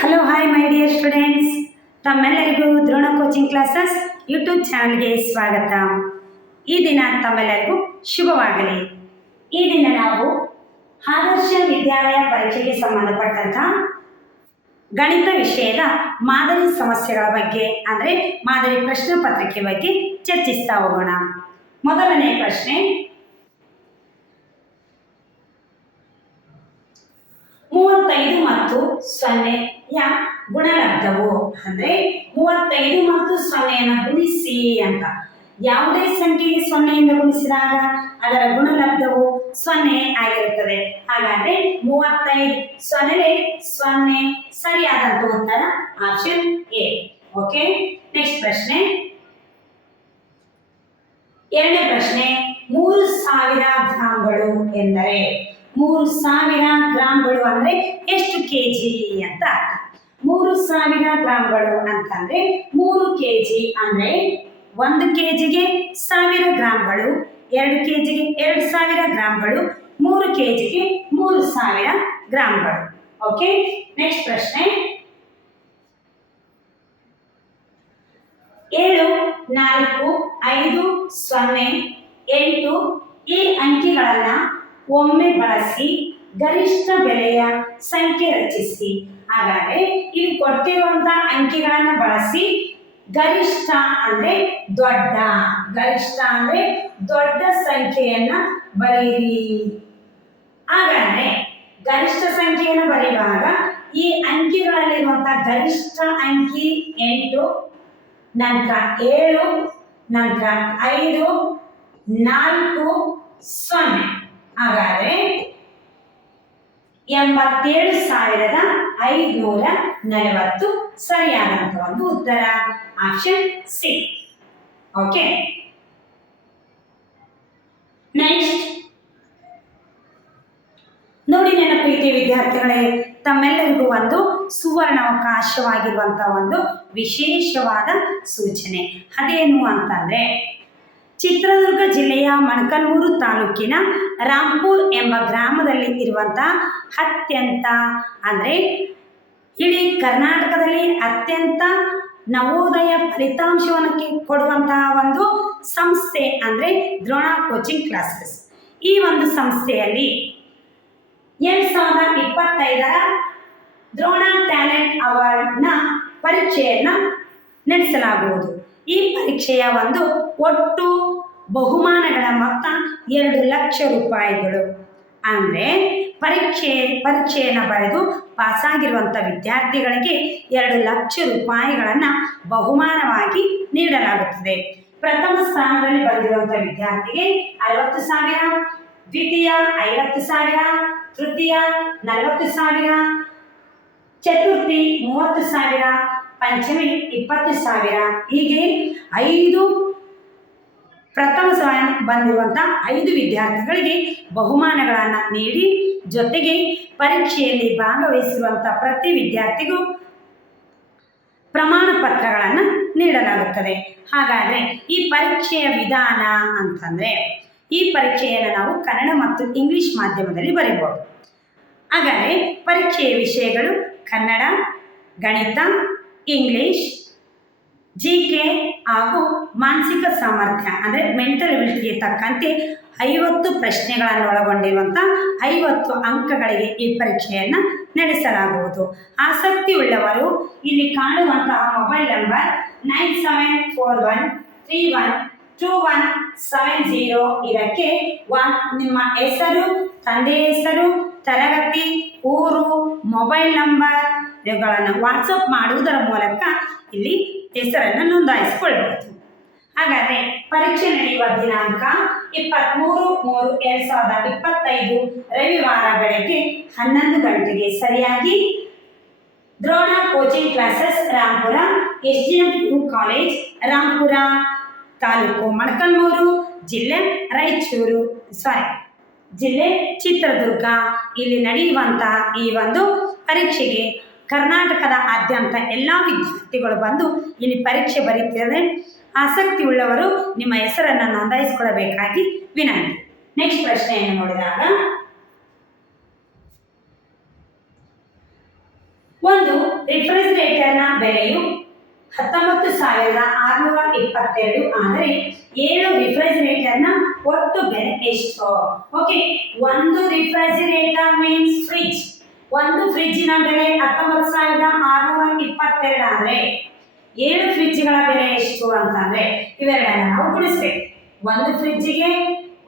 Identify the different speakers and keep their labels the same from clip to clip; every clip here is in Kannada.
Speaker 1: Hello hi my dear students ತಮ್ಮೆಲ್ಲರಿಗೂ ದ್ರೋಣ ಕೋಚಿಂಗ್ ಕ್ಲಾಸಸ್ ಯೂಟ್ಯೂಬ್ ಚಾನಲ್ಗೆ ಸ್ವಾಗತ. ಈ ದಿನ ತಮ್ಮೆಲ್ಲರಿಗೂ ಶುಭವಾಗಲಿ. ಈ ದಿನ ನಾವು ಆದರ್ಶ ವಿದ್ಯಾಲಯ ಪರೀಕ್ಷೆಗೆ ಸಂಬಂಧಪಟ್ಟಂತಹ ಗಣಿತ ವಿಷಯದ ಮಾದರಿ ಸಮಸ್ಯೆಗಳ ಬಗ್ಗೆ, ಅಂದರೆ ಮಾದರಿ ಪ್ರಶ್ನೆ ಪತ್ರಿಕೆ ಬಗ್ಗೆ ಚರ್ಚಿಸ್ತಾ ಹೋಗೋಣ. ಮೊದಲನೇ ಪ್ರಶ್ನೆ ಮೂವತ್ತೈದು ಮತ್ತು ಸೊನ್ನೆಯ ಗುಣಲಬ್ಧವು. ಅಂದ್ರೆ ಮೂವತ್ತೈದು ಮತ್ತು ಸೊನ್ನೆಯನ್ನು ಗುಣಿಸಿ ಅಂತ. ಯಾವುದೇ ಸಂಖ್ಯೆಗೆ ಸೊನ್ನೆಯಿಂದ ಗುಣಿಸಿದಾಗ ಅದರ ಗುಣಲಬ್ಧವು ಸೊನ್ನೆ ಆಗಿರುತ್ತದೆ. ಹಾಗಾದ್ರೆ ಮೂವತ್ತೈದು ಸೊನ್ನೆ ಸೊನ್ನೆ ಸರಿಯಾದಂತ ಉತ್ತರ ಆಪ್ಷನ್ ಎ ಓಕೆ ನೆಕ್ಸ್ಟ್ ಪ್ರಶ್ನೆ. ಎರಡನೇ ಪ್ರಶ್ನೆ, ಮೂರು ಸಾವಿರ ಗ್ರಾಮ್ಗಳು ಎಂದರೆ ಮೂರು ಸಾವಿರ ಗ್ರಾಂಗಳು ಅಂದ್ರೆ ಎಷ್ಟು ಕೆ ಜಿ ಅಂತ ಅರ್ಥ. ಮೂರು ಸಾವಿರ ಗ್ರಾಂಗಳು ಅಂತಂದ್ರೆ ಮೂರು ಕೆ ಜಿ ಅಂದ್ರೆ ಒಂದು ಕೆ ಜಿಗೆ ಸಾವಿರ ಗ್ರಾಂಗಳು, ಎರಡು ಕೆ ಜಿಗೆ ಎರಡು ಸಾವಿರ ಗ್ರಾಂಗಳು, ಮೂರು ಕೆ ಜಿಗೆ ಮೂರು ಸಾವಿರ ಗ್ರಾಮ್ಗಳು ಓಕೆ ನೆಕ್ಸ್ಟ್ ಪ್ರಶ್ನೆ. ಏಳು, ನಾಲ್ಕು, ಐದು, ಸೊನ್ನೆ, ಎಂಟು ಈ ಅಂಕಿಗಳನ್ನು ಒಮ್ಮೆ ಬಳಸಿ ಗರಿಷ್ಠ ಬೆಲೆಯ ಸಂಖ್ಯೆ ರಚಿಸಿ. ಹಾಗಾದ್ರೆ ಇಲ್ಲಿ ಕೊಟ್ಟಿರುವಂತ ಅಂಕಿಗಳನ್ನು ಬಳಸಿ ಗರಿಷ್ಠ ಅಂದ್ರೆ ದೊಡ್ಡ. ಗರಿಷ್ಠ ಅಂದ್ರೆ ದೊಡ್ಡ ಸಂಖ್ಯೆಯನ್ನ ಬರೆಯಿರಿ ಹಾಗಾದ್ರೆ ಗರಿಷ್ಠ ಸಂಖ್ಯೆಯನ್ನು ಬರೆಯುವಾಗ ಈ ಅಂಕಿಗಳಲ್ಲಿರುವಂತಹ ಗರಿಷ್ಠ ಅಂಕಿ ಎಂಟು, ನಂತರ ಏಳು, ನಂತರ ಐದು, ನಾಲ್ಕು, ಸೊನ್ನೆ. ಹಾಗಾದ್ರೆ ಎಂಬತ್ತೇಳು ಸಾವಿರದ ಐದುನೂರ ನಲವತ್ತು ಸರಿಯಾದಂತ ಒಂದು ಉತ್ತರ. ಆಪ್ಷನ್ ಸಿ ಓಕೆ ನೆಕ್ಸ್ಟ್ ನೋಡಿ ನನ್ನ ಪ್ರೀತಿಯ ವಿದ್ಯಾರ್ಥಿಗಳೇ, ತಮ್ಮೆಲ್ಲರಿಗೂ ಒಂದು ಸುವರ್ಣಾವಕಾಶವಾಗಿರುವಂಥ ಒಂದು ವಿಶೇಷವಾದ ಸೂಚನೆ. ಅದೇನು ಅಂತಂದರೆ ಚಿತ್ರದುರ್ಗ ಜಿಲ್ಲೆಯ ಮಣಕಲ್ಮೂರು ತಾಲೂಕಿನ ರಾಂಪುರ್ ಎಂಬ ಗ್ರಾಮದಲ್ಲಿ ಇರುವಂಥ ಅತ್ಯಂತ ಅಂದರೆ ಇಡೀ ಕರ್ನಾಟಕದಲ್ಲಿ ಅತ್ಯಂತ ನವೋದಯ ಫಲಿತಾಂಶವನ್ನು ಕೊಡುವಂತಹ ಒಂದು ಸಂಸ್ಥೆ ಅಂದರೆ ದ್ರೋಣ ಕೋಚಿಂಗ್ ಕ್ಲಾಸಸ್. ಈ ಒಂದು ಸಂಸ್ಥೆಯಲ್ಲಿ ಎರಡು ಸಾವಿರದ ಇಪ್ಪತ್ತೈದರ ದ್ರೋಣ ಟ್ಯಾಲೆಂಟ್ ಅವಾರ್ಡ್ನ ಪರೀಕ್ಷೆಯನ್ನು ನಡೆಸಲಾಗುವುದು. ಈ ಪರೀಕ್ಷೆಯ ಒಂದು ಒಟ್ಟು ಬಹುಮಾನಗಳ ಮೊತ್ತ ಎರಡು ಲಕ್ಷ ರೂಪಾಯಿಗಳು. ಅಂದರೆ ಪರೀಕ್ಷೆ, ಪರೀಕ್ಷೆಯನ್ನು ಬರೆದು ಪಾಸಾಗಿರುವಂಥ ವಿದ್ಯಾರ್ಥಿಗಳಿಗೆ ಎರಡು ಲಕ್ಷ ರೂಪಾಯಿಗಳನ್ನು ಬಹುಮಾನವಾಗಿ ನೀಡಲಾಗುತ್ತದೆ. ಪ್ರಥಮ ಸ್ಥಾನದಲ್ಲಿ ಬಂದಿರುವಂಥ ವಿದ್ಯಾರ್ಥಿಗೆ ಐವತ್ತು ಸಾವಿರ, ದ್ವಿತೀಯ ಐವತ್ತು ಸಾವಿರ, ತೃತೀಯ ನಲವತ್ತು ಸಾವಿರ, ಚತುರ್ಥಿ ಮೂವತ್ತು ಸಾವಿರ, ಪಂಚಮಿ ಇಪ್ಪತ್ತು ಸಾವಿರ. ಹೀಗೆ ಐದು ಪ್ರಥಮ ಸ್ಥಾನ ಬಂದಿರುವಂಥ ಐದು ವಿದ್ಯಾರ್ಥಿಗಳಿಗೆ ಬಹುಮಾನಗಳನ್ನು ನೀಡಿ, ಜೊತೆಗೆ ಪರೀಕ್ಷೆಯಲ್ಲಿ ಭಾಗವಹಿಸಿರುವಂಥ ಪ್ರತಿ ವಿದ್ಯಾರ್ಥಿಗೂ ಪ್ರಮಾಣ ಪತ್ರಗಳನ್ನು ನೀಡಲಾಗುತ್ತದೆ. ಹಾಗಾದರೆ ಈ ಪರೀಕ್ಷೆಯ ವಿಧಾನ ಅಂತಂದರೆ ಈ ಪರೀಕ್ಷೆಯನ್ನು ನಾವು ಕನ್ನಡ ಮತ್ತು ಇಂಗ್ಲಿಷ್ ಮಾಧ್ಯಮದಲ್ಲಿ ಬರೀಬೋದು. ಹಾಗಾದರೆ ಪರೀಕ್ಷೆಯ ವಿಷಯಗಳು ಕನ್ನಡ, ಗಣಿತ, ಇಂಗ್ಲಿಷ್ ಜಿ ಕೆ ಹಾಗೂ ಮಾನಸಿಕ ಸಾಮರ್ಥ್ಯ, ಅಂದರೆ ಮೆಂಟಲ್ ಎಬಿಲಿಟಿಗೆ ತಕ್ಕಂತೆ ಐವತ್ತು ಪ್ರಶ್ನೆಗಳನ್ನು ಒಳಗೊಂಡಿರುವಂಥ ಐವತ್ತು ಅಂಕಗಳಿಗೆ ಈ ಪರೀಕ್ಷೆಯನ್ನು ನಡೆಸಲಾಗುವುದು. ಆಸಕ್ತಿ ಉಳ್ಳವರು ಇಲ್ಲಿ ಕಾಣುವಂತಹ mobile number nine seven four one three one two one seven zero ಇದಕ್ಕೆ ಒನ್ ನಿಮ್ಮ ಹೆಸರು ತಂದೆಯ ಹೆಸರು, ತರಗತಿ, ಊರು ಮೊಬೈಲ್ ನಂಬರ್ ಇವುಗಳನ್ನು ವಾಟ್ಸಪ್ ಮಾಡುವುದರ ಮೂಲಕ ಇಲ್ಲಿ ಹೆಸರನ್ನು ನೋಂದಾಯಿಸಿಕೊಳ್ಳಬಹುದು ಹಾಗಾದರೆ ಪರೀಕ್ಷೆ ನಡೆಯುವ ದಿನಾಂಕ ಇಪ್ಪತ್ತ್ಮೂರು ಮೂರು ಎರಡು ಸಾವಿರದ ಇಪ್ಪತ್ತೈದು ರವಿವಾರ ಬೆಳಗ್ಗೆ ಹನ್ನೊಂದು ಗಂಟೆಗೆ ಸರಿಯಾಗಿ Drona coaching classes Rampur S G M U college, Rampur taluk Manakalmuru ಜಿಲ್ಲೆ ರಾಯಚೂರು ಸಾರಿ ಜಿಲ್ಲೆ ಚಿತ್ರದುರ್ಗ. ಇಲ್ಲಿ ನಡೆಯುವಂತಹ ಈ ಒಂದು ಪರೀಕ್ಷೆಗೆ ಕರ್ನಾಟಕದ ಆದ್ಯಂತ ಎಲ್ಲ ವಿದ್ಯಾರ್ಥಿಗಳು ಬಂದು ಇಲ್ಲಿ ಪರೀಕ್ಷೆ ಬರೀತಿದ್ದಾರೆ. ಆಸಕ್ತಿ ಉಳ್ಳವರು ನಿಮ್ಮ ಹೆಸರನ್ನು ನೋಂದಾಯಿಸಿಕೊಳ್ಳಬೇಕಾಗಿ ವಿನಂತಿ. ನೆಕ್ಸ್ಟ್ ಪ್ರಶ್ನೆಯನ್ನು ನೋಡಿದಾಗ, ಒಂದು ರೆಫ್ರಿಜರೇಟರ್ನ ಬೆಲೆಯು ಹತ್ತೊಂಬತ್ತು ಸಾವಿರದ ಆರುನೂರ ಇಪ್ಪತ್ತೆರಡು ಆದರೆ ಏಳು ರಿಫ್ರಿಜರೇಟರ್ನ ಒಟ್ಟು ಬೆಲೆ ಎಷ್ಟು? ಓಕೆ ಒಂದು ರಿಫ್ರಿಜರೇಟರ್ ಮೀನ್ಸ್ ಫ್ರಿಡ್ಜ್. ಒಂದು ಫ್ರಿಜ್ಜಿನ ಬೆಲೆ ಹತ್ತೊಂಬತ್ತು ಸಾವಿರದ ಆರುನೂರ ಇಪ್ಪತ್ತೆರಡು ಆದರೆ ಏಳು ಫ್ರಿಜ್ಗಳ ಬೆಲೆ ಎಷ್ಟು ಅಂತಂದ್ರೆ ಇವೆರಡನ್ನ ನಾವು ಗುಣಿಸ್ಬೇಕು. ಒಂದು ಫ್ರಿಜ್ಜಿಗೆ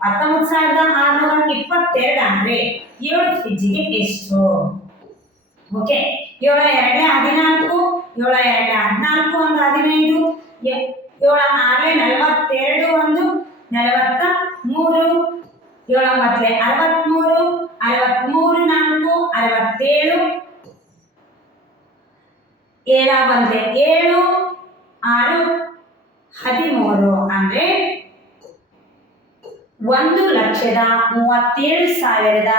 Speaker 1: ಹತ್ತೊಂಬತ್ತು ಸಾವಿರದ ಆರುನೂರ ಇಪ್ಪತ್ತೆರಡು ಅಂದ್ರೆ ಏಳು ಫ್ರಿಜ್ಜಿಗೆ ಎಷ್ಟು? ಓಕೆ, ಏಳ ಎರಡೇ ಹದಿನಾಲ್ಕು, ಏಳ ಎರಡ ಹದಿನಾಲ್ಕು ಒಂದು ಹದಿನೈದು ಏಳ ಆರೇ ನಲವತ್ತೆರಡು ಒಂದು ನಲವತ್ತ ಮೂರು, ಏಳೊಂಬತ್ತಲೆ ಅರವತ್ಮೂರು ಅರವತ್ಮೂರು, ನಾಲ್ಕು, ಅರವತ್ತೇಳು ಏಳ ಬಂದ್ರೆ ಏಳು, ಆರು, ಹದಿಮೂರು ಅಂದ್ರೆ ಒಂದು ಲಕ್ಷದ ಮೂವತ್ತೇಳು ಸಾವಿರದ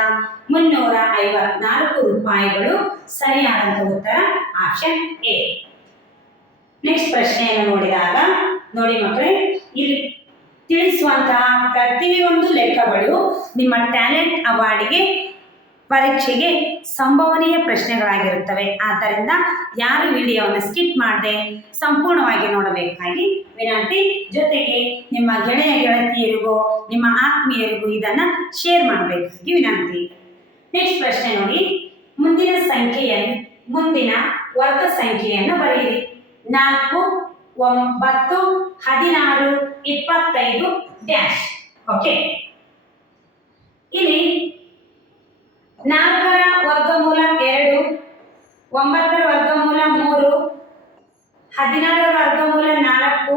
Speaker 1: ಮುನ್ನೂರ ಐವತ್ನಾಲ್ಕು ರೂಪಾಯಿಗಳು ಸರಿಯಾದಂತ ಉತ್ತರ ಆಪ್ಷನ್ ಎ ನೆಕ್ಸ್ಟ್ ಪ್ರಶ್ನೆಯನ್ನು ನೋಡಿದಾಗ, ನೋಡಿ ಮಕ್ಕಳೇ, ಇಲ್ಲಿ ತಿಳಿಸುವಂತಹ ಪ್ರತಿಯೊಂದು ಲೆಕ್ಕಗಳು ನಿಮ್ಮ ಟ್ಯಾಲೆಂಟ್ ಅವಾರ್ಡ್ಗೆ, ಪರೀಕ್ಷೆಗೆ ಸಂಭವನೀಯ ಪ್ರಶ್ನೆಗಳಾಗಿರುತ್ತವೆ. ಆದ್ದರಿಂದ ಯಾರು ವಿಡಿಯೋವನ್ನು ಸ್ಕಿಪ್ ಮಾಡದೆ ಸಂಪೂರ್ಣವಾಗಿ ನೋಡಬೇಕಾಗಿ ವಿನಂತಿ. ಜೊತೆಗೆ ನಿಮ್ಮ ಗೆಳೆಯ ಗೆಳತಿಯರಿಗೂ, ನಿಮ್ಮ ಆತ್ಮೀಯರಿಗೂ ಇದನ್ನು ಶೇರ್ ಮಾಡಬೇಕಾಗಿ ವಿನಂತಿ. ನೆಕ್ಸ್ಟ್ ಪ್ರಶ್ನೆ ನೋಡಿ. ಮುಂದಿನ ಸಂಖ್ಯೆಯನ್ನು, ಮುಂದಿನ ವರ್ಗ ಸಂಖ್ಯೆಯನ್ನು ಬರೆಯಿರಿ. ನಾಲ್ಕು ಒಂಬತ್ತು ಹದಿನಾರು ಇಪ್ಪತ್ತೈದು ಡ್ಯಾಶ್ ಓಕೆ ಇಲ್ಲಿ ನಾಲ್ಕರ ವರ್ಗಮೂಲ ಎರಡು, ಒಂಬತ್ತರ ವರ್ಗಮೂಲ ಮೂರು, ಹದಿನಾರರ ವರ್ಗಮೂಲ ನಾಲ್ಕು,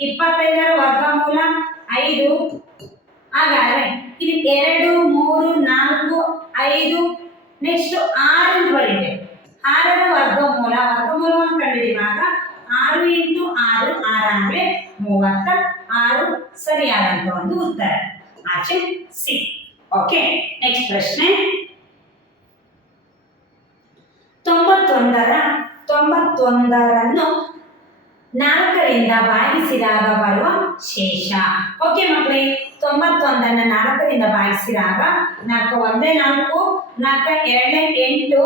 Speaker 1: ಇಪ್ಪತ್ತೈದರ ವರ್ಗಮೂಲ ಐದು. ಹಾಗಾದರೆ ಇಲ್ಲಿ ಎರಡು, ಮೂರು, ನಾಲ್ಕು, ಐದು ನೆಕ್ಸ್ಟ್ ಆರು ಬರೀತೇವೆ ಆರರ ವರ್ಗಮೂಲ, ವರ್ಗಮೂಲವನ್ನು ಕಂಡುಹಿಡಿಯುವಾಗ ಆರು ಇಂಟು ಆರು ಆರು ಅಂದ್ರೆ ಮೂವತ್ತ ಆರು ಸರಿಯಾದಂತ ಒಂದು ಉತ್ತರ. ಆಚೆ ಸಿ. ಓಕೆ ನೆಕ್ಸ್ಟ್ ಪ್ರಶ್ನೆ. ತೊಂಬತ್ತೊಂದರ, ತೊಂಬತ್ತೊಂದರನ್ನು ನಾಲ್ಕರಿಂದ ಭಾಗಿಸಿದಾಗ ಬರುವ ಶೇಷ. ಓಕೆ ಮಕ್ಕಳೇ ತೊಂಬತ್ತೊಂದನ್ನ ನಾಲ್ಕರಿಂದ ಭಾಗಿಸಿದಾಗ ನಾಲ್ಕು, ಒಂದೇ ನಾಲ್ಕು, ನಾಲ್ಕ, ಎರಡನೇ ಎಂಟು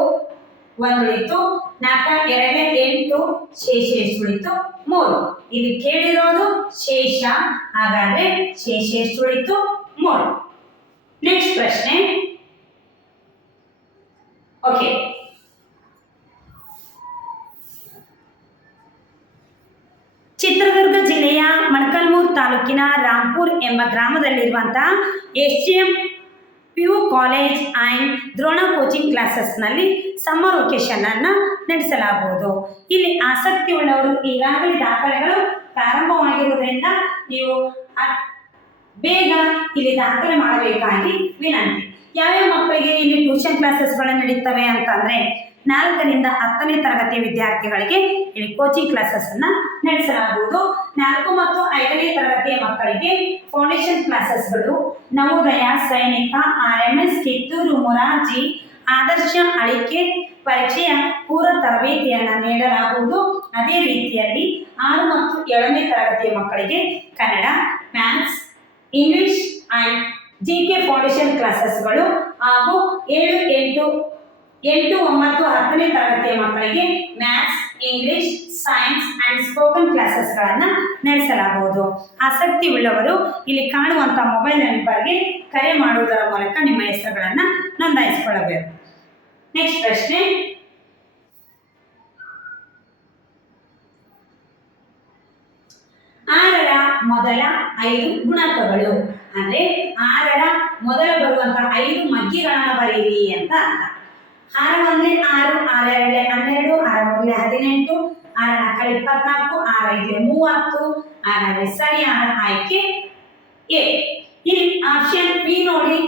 Speaker 1: ಒಂದು ಉಳಿತು ನಾಲ್ಕ, ಎರಡನೇ, ಎಂಟು, ಶೇಷ ಎಷ್ಟು ಉಳಿತು ಮೂರು. ಇಲ್ಲಿ ಕೇಳಿರೋದು ಶೇಷ, ಹಾಗಾದ್ರೆ ಶೇಷ ಎಷ್ಟು ಉಳಿತು ಮೂರು. ನೆಕ್ಸ್ಟ್ ಪ್ರಶ್ನೆ. ಓಕೆ ಚಿತ್ರದುರ್ಗ ಜಿಲ್ಲೆಯ ಮಣಕಲ್ಮೂರ್ ತಾಲೂಕಿನ ರಾಂಪುರ್ ಎಂಬ ಗ್ರಾಮದಲ್ಲಿರುವಂತಹ S G M U college and Drona coaching ಕ್ಲಾಸಸ್ನಲ್ಲಿ summer ಅನ್ನು ನಡೆಸಲಾಗುವುದು ಇಲ್ಲಿ ಆಸಕ್ತಿ ಉಳ್ಳವರು ಈಗಾಗಲೇ ದಾಖಲೆಗಳು ಪ್ರಾರಂಭವಾಗಿರುವುದರಿಂದ ನೀವು ಬೇಗ ಇಲ್ಲಿ ದಾಖಲೆ ಮಾಡಬೇಕಾಗಿ ವಿನಂತಿ. ಯಾವ್ಯಾವ ಮಕ್ಕಳಿಗೆ ಇಲ್ಲಿ ಟ್ಯೂಷನ್ ಕ್ಲಾಸಸ್ಗಳು ನಡೀತವೆ ಅಂತಂದ್ರೆ ನಾಲ್ಕರಿಂದ ಹತ್ತನೇ ತರಗತಿಯ ವಿದ್ಯಾರ್ಥಿಗಳಿಗೆ ಇಲ್ಲಿ ಕೋಚಿಂಗ್ ಕ್ಲಾಸಸ್ ಅನ್ನ ನಡೆಸಲಾಗುವುದು. ನಾಲ್ಕು ಮತ್ತು ಐದನೇ ತರಗತಿಯ ಮಕ್ಕಳಿಗೆ foundation ಕ್ಲಾಸಸ್ಗಳು Navodaya, Sainik, R M S, Kittur, Morarji, Adarsh Alike ಪರೀಕ್ಷೆಯ ಪೂರ್ವ ತರಬೇತಿಯನ್ನು ನೀಡಲಾಗುವುದು. ಅದೇ ರೀತಿಯಲ್ಲಿ ಆರು ಮತ್ತು ಏಳನೇ ತರಗತಿಯ ಮಕ್ಕಳಿಗೆ Kannada, maths, English and G K foundation ಕ್ಲಾಸಸ್ಗಳು ಹಾಗೂ ಏಳು ಎಂಟು ಎಂಟು ಒಂಬತ್ತು ಹತ್ತನೇ ತರಗತಿಯ ಮಕ್ಕಳಿಗೆ maths English science and spoken ಕ್ಲಾಸಸ್ಗಳನ್ನು ನಡೆಸಲಾಗುವುದು. ಆಸಕ್ತಿ ಉಳ್ಳವರು ಇಲ್ಲಿ ಕಾಣುವಂಥ ಮೊಬೈಲ್ ನಂಬರ್ಗೆ ಕರೆ ಮಾಡುವುದರ ಮೂಲಕ ನಿಮ್ಮ ಹೆಸರುಗಳನ್ನು ನೋಂದಾಯಿಸಿಕೊಳ್ಳಬೇಕು. ನೆಕ್ಸ್ಟ್ ಪ್ರಶ್ನೆ. ಆರರ ಮೊದಲ ಐದು ಗುಣಕಗಳು. ಅಂದ್ರೆ ಆರರ ಮೊದಲ ಬರುವಂತಹ ಐದು ಮಗ್ಗಿಗಳನ್ನ ಬರೀರಿ ಅಂತ ಅರ್ಥ. ಆರು ಒಂದೇ ಆರು ಆರು ಎರಡಲೆ ಹನ್ನೆರಡು ಆರು ಮೂರಲೆ ಹದಿನೆಂಟು, ಆರು ನಾಲ್ಕಲೆ ಇಪ್ಪತ್ನಾಲ್ಕು, ಆರು ಐದಲೆ ಮೂವತ್ತು ಹಾಗಾದ್ರೆ ಸರಿಯಾದ ಆಯ್ಕೆ ಎ. ಇಲ್ಲಿ ಆಪ್ಷನ್ ಬಿ ನೋಡಿ.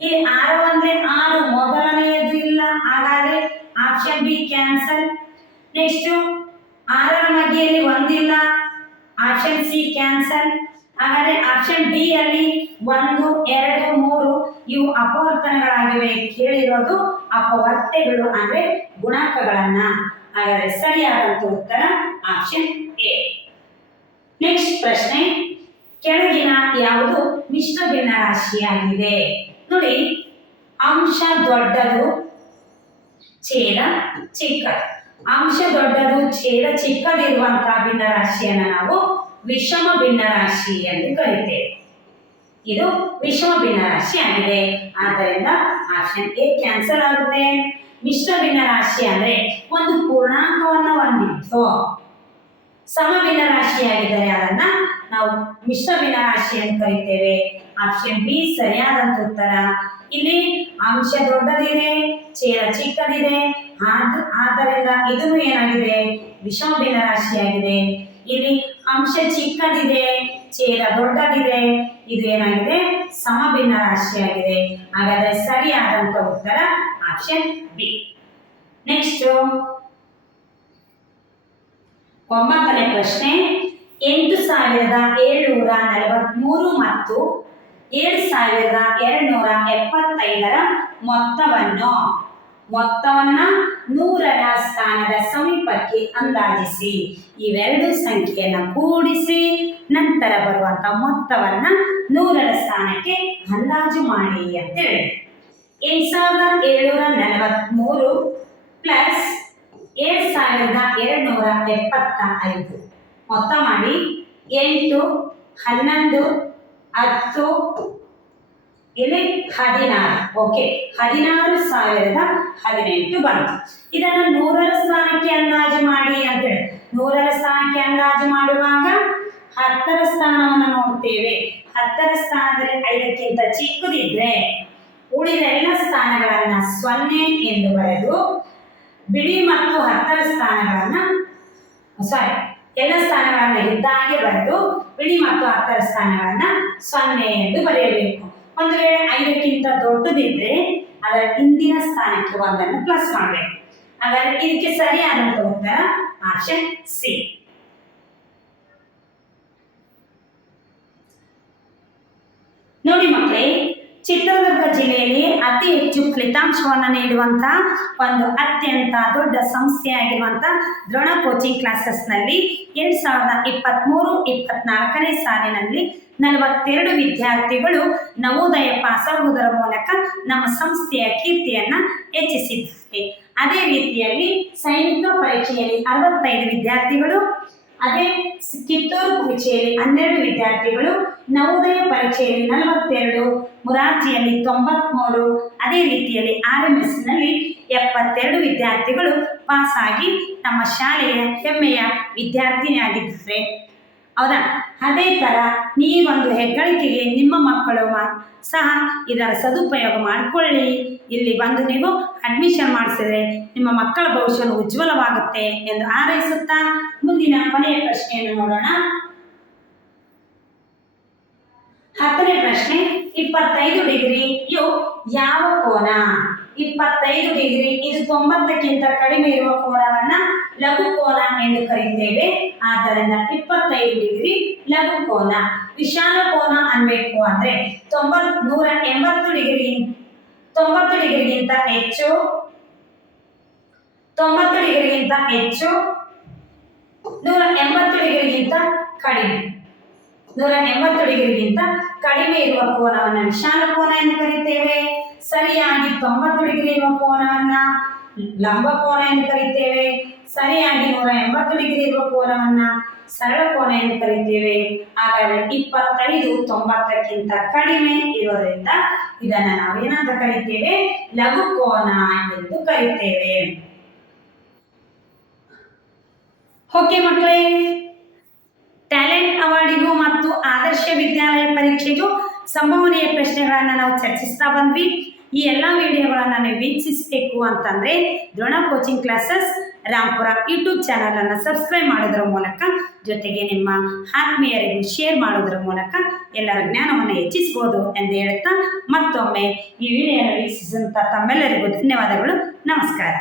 Speaker 1: ಇಲ್ಲಿ ಆರು ಒಂದೇ ಆರು ಮೊದಲನೆಯದು ಇಲ್ಲ. ಹಾಗಾದ್ರೆ ಆಪ್ಷನ್ ಬಿ ಕ್ಯಾನ್ಸಲ್ ನೆಕ್ಸ್ಟ್ ಆರರ ಮಧ್ಯೆಯಲ್ಲಿ ಒಂದಿಲ್ಲ. ಆಪ್ಷನ್ ಸಿ ಕ್ಯಾನ್ಸಲ್ ಹಾಗಾದ್ರೆ ಆಪ್ಷನ್ ಡಿ ಅಲ್ಲಿ ಒಂದು, ಎರಡು, ಮೂರು ಇವು ಅಪವರ್ತನಗಳಾಗಿವೆ. ಕೇಳಿರೋದು ಅಪವರ್ತೆಗಳು ಅಂದ್ರೆ ಗುಣಾಂಕಗಳನ್ನ. ಹಾಗಾದ್ರೆ ಸರಿಯಾದಂತ ಉತ್ತರ ಆಪ್ಷನ್ ಎ ನೆಕ್ಸ್ಟ್ ಪ್ರಶ್ನೆ. ಕೆಳಗಿನ ಯಾವುದು ಮಿಶ್ರ ಭಿನ್ನರಾಶಿಯಾಗಿದೆ ನೋಡಿ, ಅಂಶ ದೊಡ್ಡದು, ಛೇದ ಚಿಕ್ಕದು. ಅಂಶ ದೊಡ್ಡದು, ಛೇದ ಚಿಕ್ಕದಿರುವಂತಹ ಭಿನ್ನರಾಶಿಯನ್ನು ನಾವು ವಿಷಮ ಭಿನ್ನರಾಶಿ ಎಂದು ಕರೀತೇವೆ. ಇದು ವಿಷಮ ಭಿನ್ನರಾಶಿ ಆಗಿದೆ ಆದ್ದರಿಂದ ಆಪ್ಷನ್ ಎ ಕ್ಯಾನ್ಸಲ್ ಆಗುತ್ತೆ. ಮಿಶ್ರ ಭಿನ್ನರಾಶಿ ಅಂದ್ರೆ ಒಂದು ಪೂರ್ಣಾಂಕವನ್ನು ಹೊಂದಿದ್ದು. ಸಮ ಭಿನ್ನರಾಶಿಯಾಗಿದ್ದರೆ ಅದನ್ನ ನಾವು ಮಿಶ್ರ ಭಿನ್ನರಾಶಿ ಅಂತ ಕರಿತೇವೆ. ಆಪ್ಷನ್ ಬಿ ಸರಿಯಾದಂತ ಉತ್ತರ. ಇಲ್ಲಿ ಅಂಶ ದೊಡ್ಡದಿದೆ ಚೇರ ಚಿಕ್ಕದಿದೆ. ಆದ್- ಆದ್ದರಿಂದ ಇದನ್ನು ಏನಾಗಿದೆ? ವಿಷಮ ಭಿನ್ನರಾಶಿಯಾಗಿದೆ ಇಲ್ಲಿ ಅಂಶ ಚಿಕ್ಕದಿದೆ ಚೇರ ದೊಡ್ಡದಿದೆ, ಇದು ಏನಾಗಿದೆ? ಸಮಭಿನ್ನ ರಾಶಿಯಾಗಿದೆ. ಹಾಗಾದ್ರೆ ಸರಿಯಾದಂತ ಉತ್ತರ ಆಪ್ಷನ್ ಬಿ ನೆಕ್ಸ್ಟ್ ಒಂಬತ್ತನೇ ಪ್ರಶ್ನೆ. ಎಂಟು ಸಾವಿರದ ಏಳ್ನೂರ ನಲವತ್ತ್ಮೂರು ಮತ್ತು ಏಳು ಸಾವಿರದ ಎರಡ್ನೂರ ಎಪ್ಪತ್ತೈದರ ಮೊತ್ತವನ್ನು ಮೊತ್ತವನ್ನ ನೂರರ ಸ್ಥಾನದ ಸಮೀಪಕ್ಕೆ ಅಂದಾಜಿಸಿ. ಇವೆರಡು ಸಂಖ್ಯೆಯನ್ನು ಕೂಡಿಸಿ, ನಂತರ ಬರುವಂತ ಮೊತ್ತವನ್ನ ನೂರರ ಸ್ಥಾನಕ್ಕೆ ಅಂದಾಜು ಮಾಡಿ ಅಂತ ಹೇಳಿ ಎಂಟು ಸಾವಿರದ ಏಳ್ನೂರ ನಲವತ್ತ್ಮೂರು ಪ್ಲಸ್ ಏಳು ಸಾವಿರದ ಎರಡುನೂರ ಎಪ್ಪತ್ತ ಐದು ಮೊತ್ತ ಮಾಡಿ ಎಂಟು, ಹನ್ನೊಂದು, ಹತ್ತು ಇಲ್ಲಿ ಹದಿನಾರು ಓಕೆ ಹದಿನಾರು ಸಾವಿರದ ಹದಿನೆಂಟು ಬಂತು ಇದನ್ನು ನೂರರ ಸ್ಥಾನಕ್ಕೆ ಅಂದಾಜು ಮಾಡಿ ಅಂತ ಹೇಳಿ ನೂರರ ಸ್ಥಾನಕ್ಕೆ ಅಂದಾಜು ಮಾಡುವಾಗ ಹತ್ತರ ಸ್ಥಾನವನ್ನು ನೋಡ್ತೇವೆ ಹತ್ತರ ಸ್ಥಾನದಲ್ಲಿ ಐದಕ್ಕಿಂತ ಚಿಕ್ಕದಿದ್ರೆ ಉಳಿದ ಎಲ್ಲ ಸ್ಥಾನಗಳನ್ನ ಸೊನ್ನೆ ಎಂದು ಬರೆದು ಬಿಡಿ ಮತ್ತು ಹತ್ತರ ಸ್ಥಾನಗಳನ್ನ ಸಾರಿ ಎಲ್ಲ ಸ್ಥಾನಗಳನ್ನ ಇದ್ದಾಗೆ ಬರೆದು ಬಿಡಿ ಮತ್ತು ಹತ್ತರ ಸ್ಥಾನಗಳನ್ನ ಸೊನ್ನೆ ಎಂದು ಬರೆಯಬೇಕು ಒಂದು ವೇಳೆ ಐದಕ್ಕಿಂತ ದೊಡ್ಡದಿದ್ರೆ ಅದರ ಹಿಂದಿನ ಸ್ಥಾನಕ್ಕೆ ಒಂದನ್ನು ಪ್ಲಸ್ ಮಾಡಬೇಕು. ಹಾಗಾದ್ರೆ ಇದಕ್ಕೆ ಸರಿಯಾದಂತ ಉತ್ತರ ಆಪ್ಷನ್ ಸಿ. ನೋಡಿ ಮಕ್ಕಳೇ ಚಿತ್ರದುರ್ಗ ಜಿಲ್ಲೆಯಲ್ಲಿ ಅತಿ ಹೆಚ್ಚು ಫಲಿತಾಂಶವನ್ನು ನೀಡುವಂತ ಒಂದು ಅತ್ಯಂತ ದೊಡ್ಡ ಸಂಸ್ಥೆಯಾಗಿರುವಂಥ ದ್ರೋಣ ಕೋಚಿಂಗ್ ಕ್ಲಾಸಸ್ನಲ್ಲಿ ಎರಡು ಸಾವಿರದ ಇಪ್ಪತ್ತ್ಮೂರು ಇಪ್ಪತ್ನಾಲ್ಕನೇ ಸಾಲಿನಲ್ಲಿ ನಲವತ್ತೆರಡು ವಿದ್ಯಾರ್ಥಿಗಳು ನವೋದಯ ಪಾಸಾಗುವುದರ ಮೂಲಕ ನಮ್ಮ ಸಂಸ್ಥೆಯ ಕೀರ್ತಿಯನ್ನು ಹೆಚ್ಚಿಸಿದ್ದಾರೆ. ಅದೇ ರೀತಿಯಲ್ಲಿ ಸೈನಿಕ ಪರೀಕ್ಷೆಯಲ್ಲಿ ಅರವತ್ತೈದು ವಿದ್ಯಾರ್ಥಿಗಳು ಅದೇ ಕಿತ್ತೂರು ಪರೀಕ್ಷೆಯಲ್ಲಿ ಹನ್ನೆರಡು ವಿದ್ಯಾರ್ಥಿಗಳು ನವೋದಯ ಪರೀಕ್ಷೆಯಲ್ಲಿ ನಲವತ್ತೆರಡು, ಮುರಾರ್ಜಿಯಲ್ಲಿ ತೊಂಬತ್ಮೂರು, ಅದೇ ರೀತಿಯಲ್ಲಿ ಆರ್ ಎಂ ಎಸ್ನಲ್ಲಿ ಎಪ್ಪತ್ತೆರಡು ವಿದ್ಯಾರ್ಥಿಗಳು ಪಾಸಾಗಿ ನಮ್ಮ ಶಾಲೆಯ ಹೆಮ್ಮೆಯ ವಿದ್ಯಾರ್ಥಿನಿಯಾಗಿದ್ದಾರೆ. ಹೌದಾ? ಅದೇ ಥರ ಒಂದು ಹೆಗ್ಗಳಿಕೆಗೆ ನಿಮ್ಮ ಮಕ್ಕಳು ಸಹ ಇದರ ಸದುಪಯೋಗ ಮಾಡಿಕೊಳ್ಳಿ. ಇಲ್ಲಿ ಬಂದು ನೀವು ಅಡ್ಮಿಷನ್ ಮಾಡಿಸಿದ್ರೆ ನಿಮ್ಮ ಮಕ್ಕಳ ಭವಿಷ್ಯ ಉಜ್ವಲವಾಗುತ್ತೆ ಎಂದು ಹಾರೈಸುತ್ತಾ ಮುಂದಿನ ಕೊನೆಯ ಪ್ರಶ್ನೆಯನ್ನು ನೋಡೋಣ. ಹತ್ತನೇ ಪ್ರಶ್ನೆ, ಇಪ್ಪತ್ತೈದು ಡಿಗ್ರಿಯು ಯಾವ ಕೋನ? ಇಪ್ಪತ್ತೈದು ಡಿಗ್ರಿ ಇದು ತೊಂಬತ್ತಕ್ಕಿಂತ ಕಡಿಮೆ ಇರುವ ಕೋನವನ್ನ ಲಘು ಕೋನ ಎಂದು ಕರೆಯುತ್ತೇವೆ. ಆದ್ದರಿಂದ ಇಪ್ಪತ್ತೈದು ಡಿಗ್ರಿ ಲಘು ಕೋನ. ವಿಶಾಲ ಕೋನ ಅನ್ಬೇಕು ಅಂದ್ರೆ ತೊಂಬತ್ ನೂರ ಎಂಬತ್ತು ಡಿಗ್ರಿ, ತೊಂಬತ್ತು ಡಿಗ್ರಿಗಿಂತ ಹೆಚ್ಚು, ತೊಂಬತ್ತು ಡಿಗ್ರಿಗಿಂತ ಹೆಚ್ಚು, ನೂರ ಎಂಬತ್ತು ಡಿಗ್ರಿಗಿಂತ ಕಡಿಮೆ. ನೂರ ಎಂಬತ್ತು ಡಿಗ್ರಿಗಿಂತ ಕಡಿಮೆ ಇರುವ ಕೋನವನ್ನು ವಿಶಾಲ ಕೋನ ಎಂದು ಕರೆಯುತ್ತೇವೆ ಸರಿಯಾಗಿ ತೊಂಬತ್ತು ಡಿಗ್ರಿ ಇರುವ ಕೋನವನ್ನ ಲಂಬ ಕೋನ ಎಂದು ಕರೀತೇವೆ, ಸರಿಯಾಗಿ ನೂರ ಎಂಬತ್ತು ಡಿಗ್ರಿ ಇರುವ ಕೋನವನ್ನ ಸರಳ ಕೋನ ಎಂದು ಕರೀತೇವೆ. ಹಾಗಾದ್ರೆ ಇಪ್ಪತ್ತೈದು ತೊಂಬತ್ತಕ್ಕಿಂತ ಕಡಿಮೆ ಇರೋದ್ರಿಂದ ಇದನ್ನ ನಾವೇನಂತ ಕರಿತೇವೆ, ಲಘು ಕೋನ ಎಂದು ಕರೀತೇವೆ. ಓಕೆ ಮಕ್ಕಳೇ, ಟ್ಯಾಲೆಂಟ್ ಅವಾರ್ಡಿಗೂ ಮತ್ತು ಆದರ್ಶ ವಿದ್ಯಾಲಯ ಪರೀಕ್ಷೆಗೂ ಸಂಭವನೀಯ ಪ್ರಶ್ನೆಗಳನ್ನು ನಾವು ಚರ್ಚಿಸ್ತಾ ಬಂದ್ವಿ. ಈ ಎಲ್ಲ ವಿಡಿಯೋಗಳನ್ನು ನೀವು ವೀಕ್ಷಿಸಬೇಕು ಅಂತಂದರೆ Drona coaching classes Rampur YouTube ಚಾನಲನ್ನು ಸಬ್ಸ್ಕ್ರೈಬ್ ಮಾಡೋದ್ರ ಮೂಲಕ, ಜೊತೆಗೆ ನಿಮ್ಮ ಆತ್ಮೀಯರಿಗೂ ಶೇರ್ ಮಾಡೋದ್ರ ಮೂಲಕ ಎಲ್ಲರ ಜ್ಞಾನವನ್ನು ಹೆಚ್ಚಿಸ್ಬೋದು ಎಂದು ಹೇಳುತ್ತಾ ಮತ್ತೊಮ್ಮೆ ಈ ವಿಡಿಯೋನ ವೀಕ್ಷಿಸಿದಂಥ ತಮ್ಮೆಲ್ಲರಿಗೂ ಧನ್ಯವಾದಗಳು. ನಮಸ್ಕಾರ.